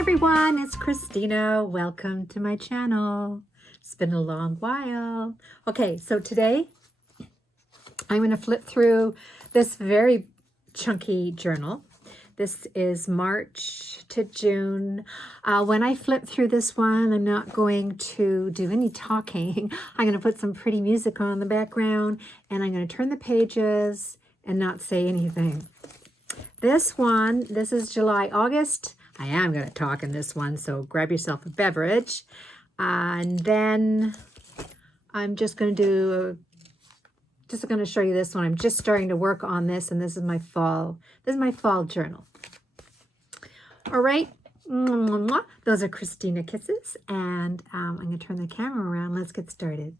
everyone, it's Christina. Welcome to my channel. It's been a long while. Okay, so today I'm going to flip through this very chunky journal. This is March to June. When I flip through this one, I'm not going to do any talking. I'm going to put some pretty music on the background, and I'm going to turn the pages and not say anything. This one, this is July, August. I am going to talk in this one, so grab yourself a beverage. And then I'm just going to show you this one. I'm just starting to work on this, and this is my fall journal. All right. Those are Christina kisses, and I'm going to turn the camera around. Let's get started.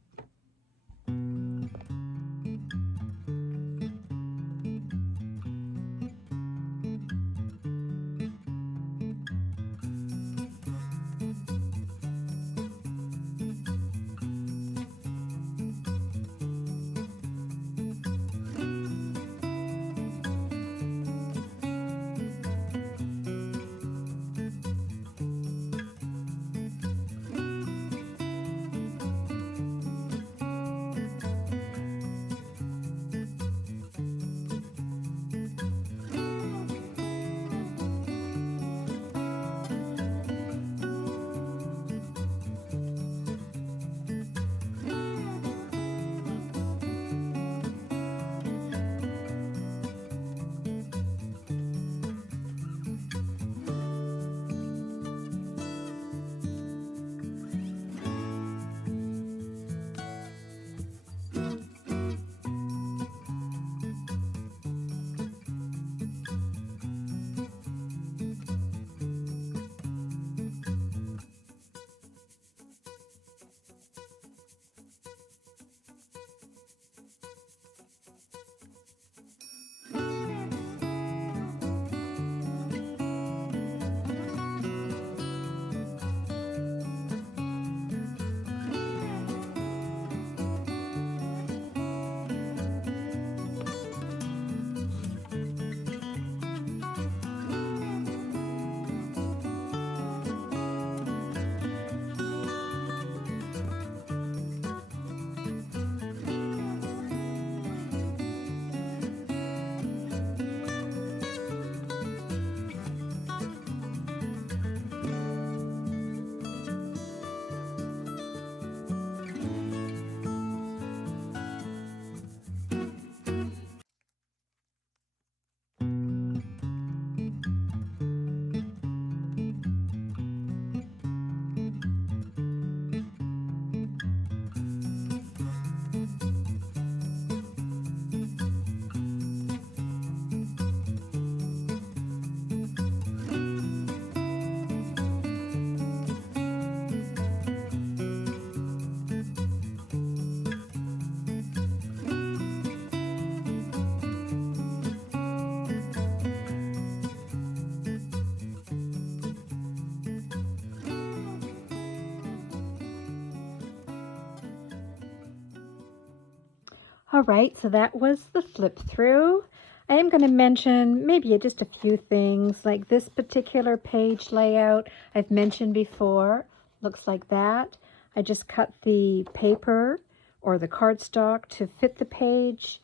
All right, so that was the flip through. I am going to mention maybe just a few things, like this particular page layout I've mentioned before. Looks like that. I just cut the paper or the cardstock to fit the page,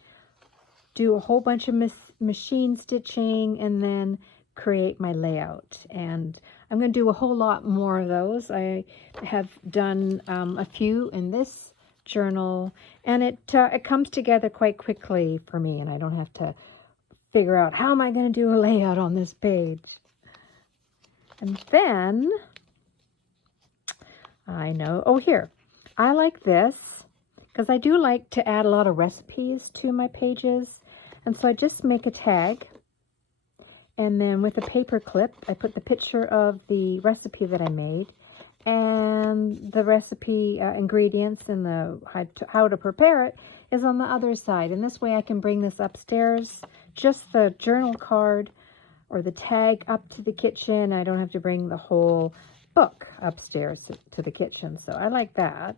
do a whole bunch of machine stitching, and then create my layout. And I'm going to do a whole lot more of those. I have done a few in this journal, and it comes together quite quickly for me, and I don't have to figure out how am I going to do a layout on this page. And then I know, oh, here, I like this because I do like to add a lot of recipes to my pages, and so I just make a tag, and then with a paper clip I put the picture of the recipe that I made and the recipe ingredients and the how to prepare it is on the other side. And this way I can bring this upstairs, just the journal card or the tag up to the kitchen. I don't have to bring the whole book upstairs to the kitchen. So I like that.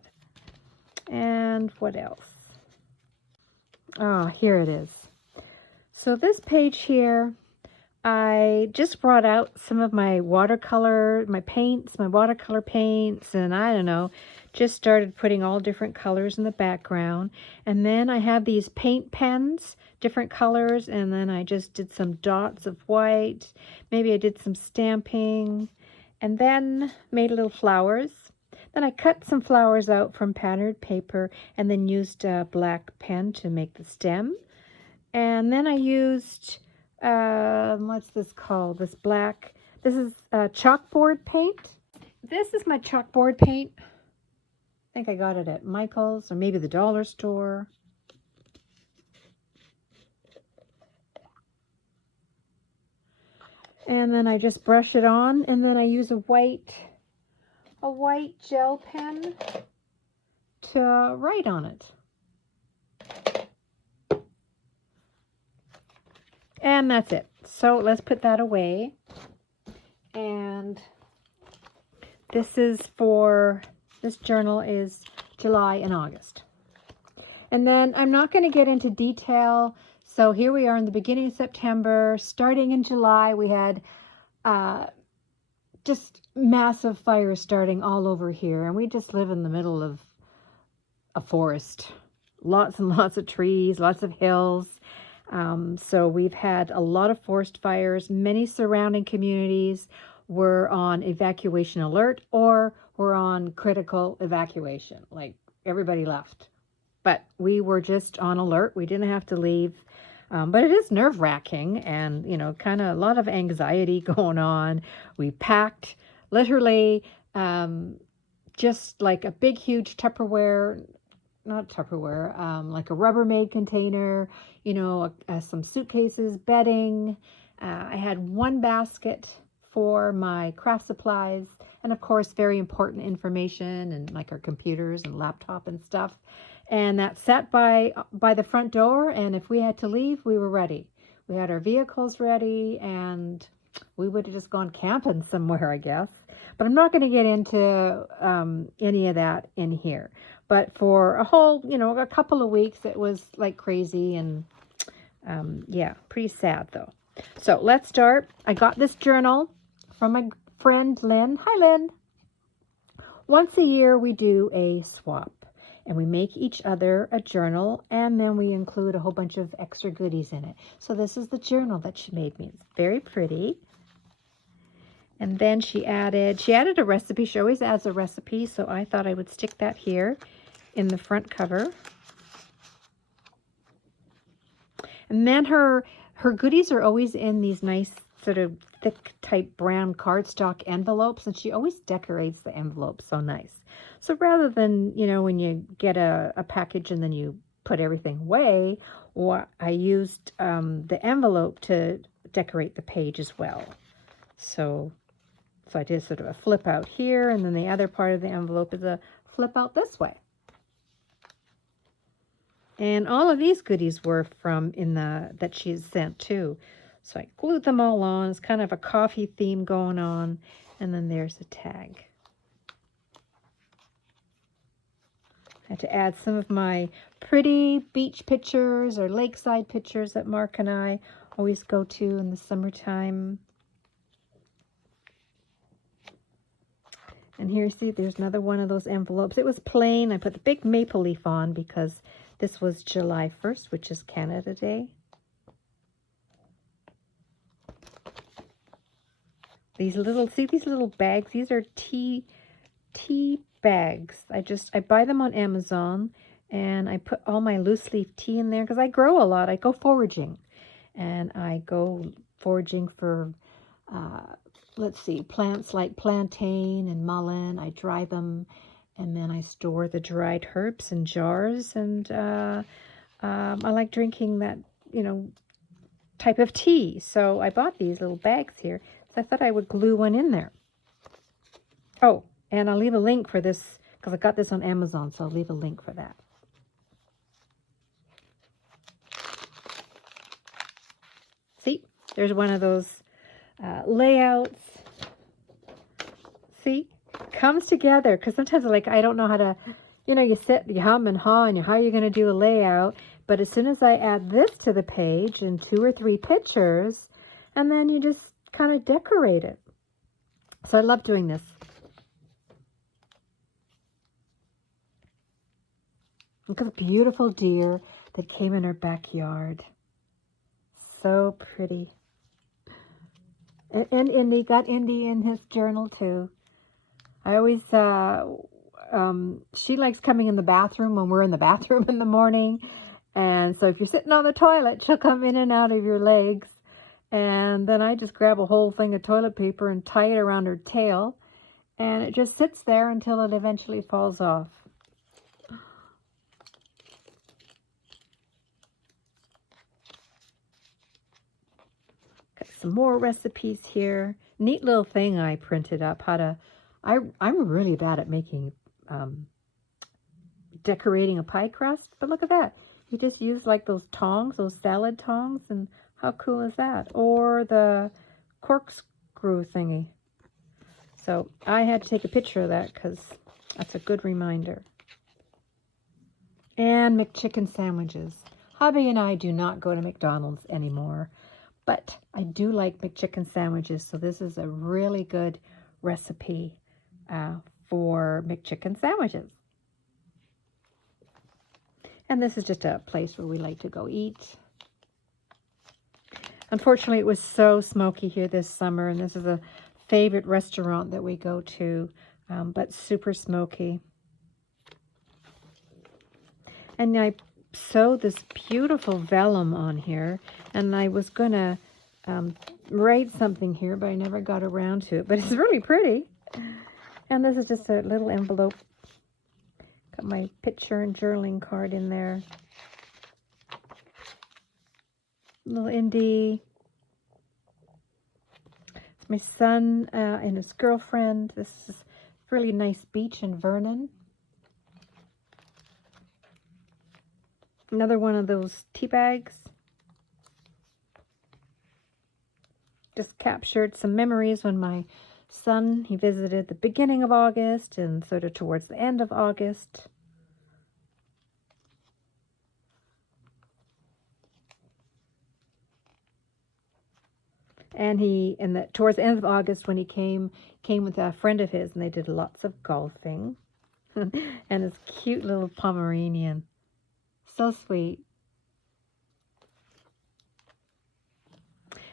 And what else? Ah, here it is. So this page here, I just brought out some of my watercolor, my paints, my watercolor paints, and I don't know, just started putting all different colors in the background. And then I have these paint pens, different colors, and then I just did some dots of white. Maybe I did some stamping, and then made little flowers. Then I cut some flowers out from patterned paper and then used a black pen to make the stem. And then I used, what's this called? This is chalkboard paint. This is my chalkboard paint. I think I got it at Michael's or maybe the dollar store. And then I just brush it on, and then I use a white gel pen to write on it. And that's it. So let's put that away. And this journal is July and August. And then I'm not going to get into detail. So here we are in the beginning of September. Starting in July, we had just massive fires starting all over here. And we just live in the middle of a forest. Lots and lots of trees, lots of hills. So we've had a lot of forest fires. Many surrounding communities were on evacuation alert or were on critical evacuation. Like everybody left. But we were just on alert. We didn't have to leave. But it is nerve-wracking and, kind of a lot of anxiety going on. We packed literally just like a big, huge Tupperware, not Tupperware, like a Rubbermaid container, some suitcases, bedding. I had one basket for my craft supplies and, of course, very important information and like our computers and laptop and stuff. And that sat by the front door, and if we had to leave, we were ready. We had our vehicles ready, and we would have just gone camping somewhere, I guess. But I'm not going to get into any of that in here. But for a whole, a couple of weeks, it was like crazy, and yeah, pretty sad though. So let's start. I got this journal from my friend Lynn. Hi, Lynn. Once a year, we do a swap. And we make each other a journal, and then we include a whole bunch of extra goodies in it. So this is the journal that she made me. It's very pretty. And then she added a recipe. She always adds a recipe, so I thought I would stick that here in the front cover. And then her goodies are always in these nice sort of thick type brown cardstock envelopes, and she always decorates the envelopes so nice. So rather than, when you get a package and then you put everything away, I used the envelope to decorate the page as well. So I did sort of a flip out here, and then the other part of the envelope is a flip out this way. And all of these goodies were from that she sent too. So I glued them all on. It's kind of a coffee theme going on. And then there's a tag. I had to add some of my pretty beach pictures or lakeside pictures that Mark and I always go to in the summertime. And here, see, there's another one of those envelopes. It was plain. I put the big maple leaf on because this was July 1st, which is Canada Day. These little bags. These are tea bags. I buy them on Amazon, and I put all my loose leaf tea in there because I grow a lot. I go foraging, and I go foraging for, let's see, plants like plantain and mullein. I dry them, and then I store the dried herbs in jars, and I like drinking that, type of tea. So I bought these little bags here. So I thought I would glue one in there. Oh, and I'll leave a link for this because I got this on Amazon, so I'll leave a link for that. See, there's one of those layouts. See, comes together because sometimes I don't know how to, you sit, you hum and haw, and how you're going to do a layout. But as soon as I add this to the page and 2 or 3 pictures, and then you just kind of decorate it. So I love doing this. Look at the beautiful deer that came in our backyard. So pretty. And Indy, got Indy in his journal too. I always, she likes coming in the bathroom when we're in the bathroom in the morning. And so if you're sitting on the toilet, she'll come in and out of your legs. And then I just grab a whole thing of toilet paper and tie it around her tail. And it just sits there until it eventually falls off. Got some more recipes here. Neat little thing I printed up. I'm really bad at making, decorating a pie crust. But look at that. You just use like those tongs, those salad tongs. And how cool is that? Or the corkscrew thingy. So I had to take a picture of that because that's a good reminder. And McChicken sandwiches. Hubby and I do not go to McDonald's anymore. But I do like McChicken sandwiches, so this is a really good recipe for McChicken sandwiches. And this is just a place where we like to go eat. Unfortunately, it was so smoky here this summer, and this is a favorite restaurant that we go to, but super smoky. And I sewed this beautiful vellum on here, and I was going to write something here, but I never got around to it. But it's really pretty. And this is just a little envelope. Got my picture and journaling card in there. Little Indy. It's my son and his girlfriend. This is a really nice beach in Vernon. Another one of those tea bags. Just captured some memories when my son, he visited the beginning of August and sort of towards the end of August. And towards the end of August when he came with a friend of his, and they did lots of golfing. And this cute little Pomeranian. So sweet.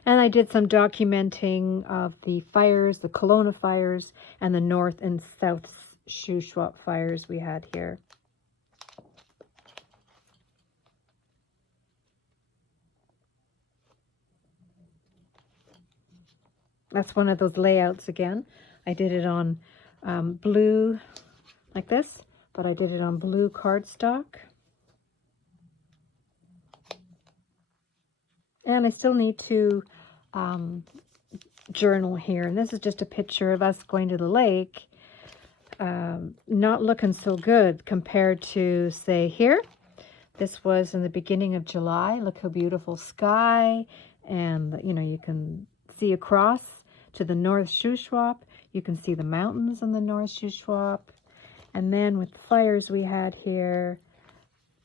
And I did some documenting of the fires, the Kelowna fires, and the North and South Shuswap fires we had here. That's one of those layouts again. I did it on blue, like this, but I did it on blue cardstock. And I still need to journal here. And this is just a picture of us going to the lake. Not looking so good compared to, say, here. This was in the beginning of July. Look how beautiful sky. And, you know, you can see across to the North Shuswap. You can see the mountains on the North Shuswap. And then with the fires we had here,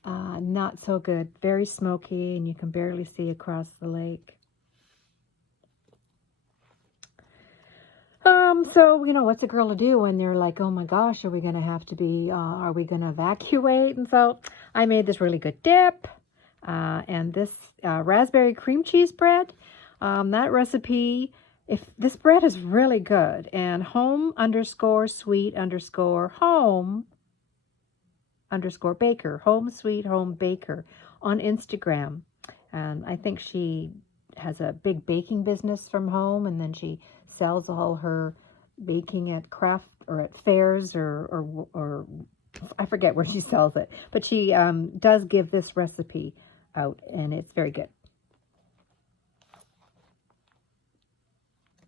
not so good. Very smoky, and you can barely see across the lake. So, you know, what's a girl to do when they're like, oh my gosh, are we going to evacuate? And so I made this really good dip, and this raspberry cream cheese bread. That recipe, this bread is really good. And home_sweet_home_baker, home sweet home baker on Instagram. And I think she has a big baking business from home, and then she sells all her baking at craft or at fairs or I forget where she sells it, but she does give this recipe out, and it's very good.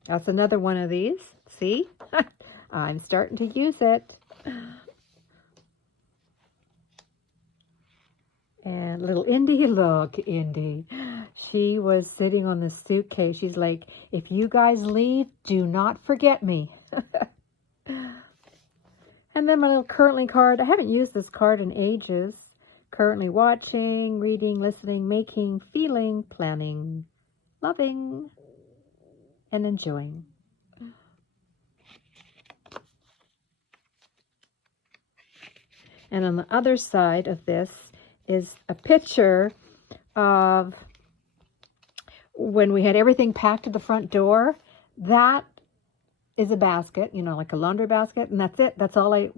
That's another one of these. See? I'm starting to use it. And little Indy, look, Indy. She was sitting on the suitcase. She's like, if you guys leave, do not forget me. And then my little currently card. I haven't used this card in ages. Currently watching, reading, listening, making, feeling, planning, loving. and enjoying. And on the other side of this is a picture of when we had everything packed at the front door. That is a basket, you know, like a laundry basket, and that's it. That's all I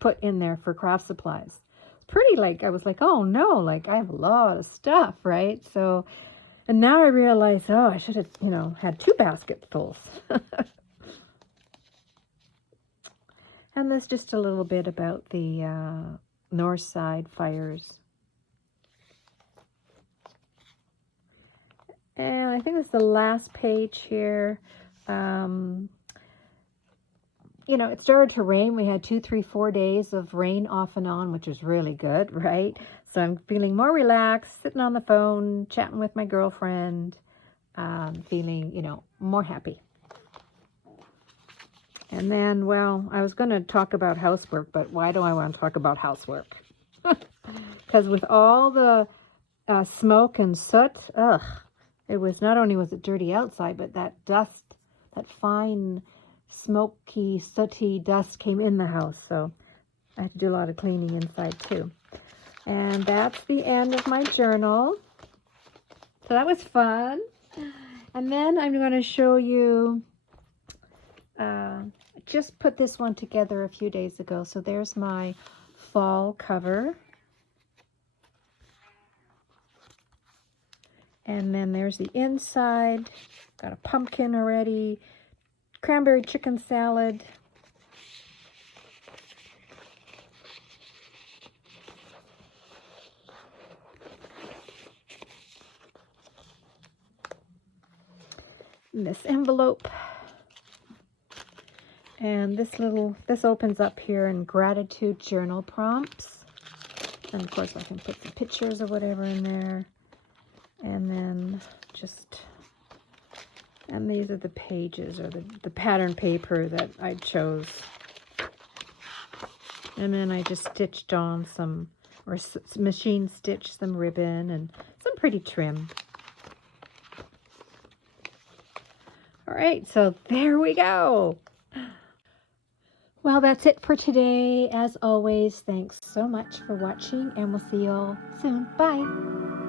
put in there for craft supplies. It's pretty, like, I was like, oh no, like I have a lot of stuff, right? So, and now I realize, oh, I should have, you know, had 2 basketfuls. And there's just a little bit about the north side fires. And I think it's the last page here. You know, it started to rain. We had 2, 3, 4 days of rain off and on, which was really good, right? So I'm feeling more relaxed, sitting on the phone, chatting with my girlfriend, feeling, you know, more happy. And then, well, I was going to talk about housework, but why do I want to talk about housework? Because with all the smoke and soot, ugh, it was, not only was it dirty outside, but that dust, that fine, smoky, sooty dust came in the house. So I had to do a lot of cleaning inside too. And that's the end of my journal. So that was fun. And then I'm going to show you, just put this one together a few days ago. So there's my fall cover. And then there's the inside. Got a pumpkin already. Cranberry chicken salad. And this envelope. And this opens up here in gratitude journal prompts. And of course I can put some pictures or whatever in there. And then and these are the pages, or the pattern paper that I chose. And then I just stitched on some, or machine stitched some ribbon and some pretty trim. All right, so there we go. Well, that's it for today. As always, thanks so much for watching, and we'll see you all soon. Bye.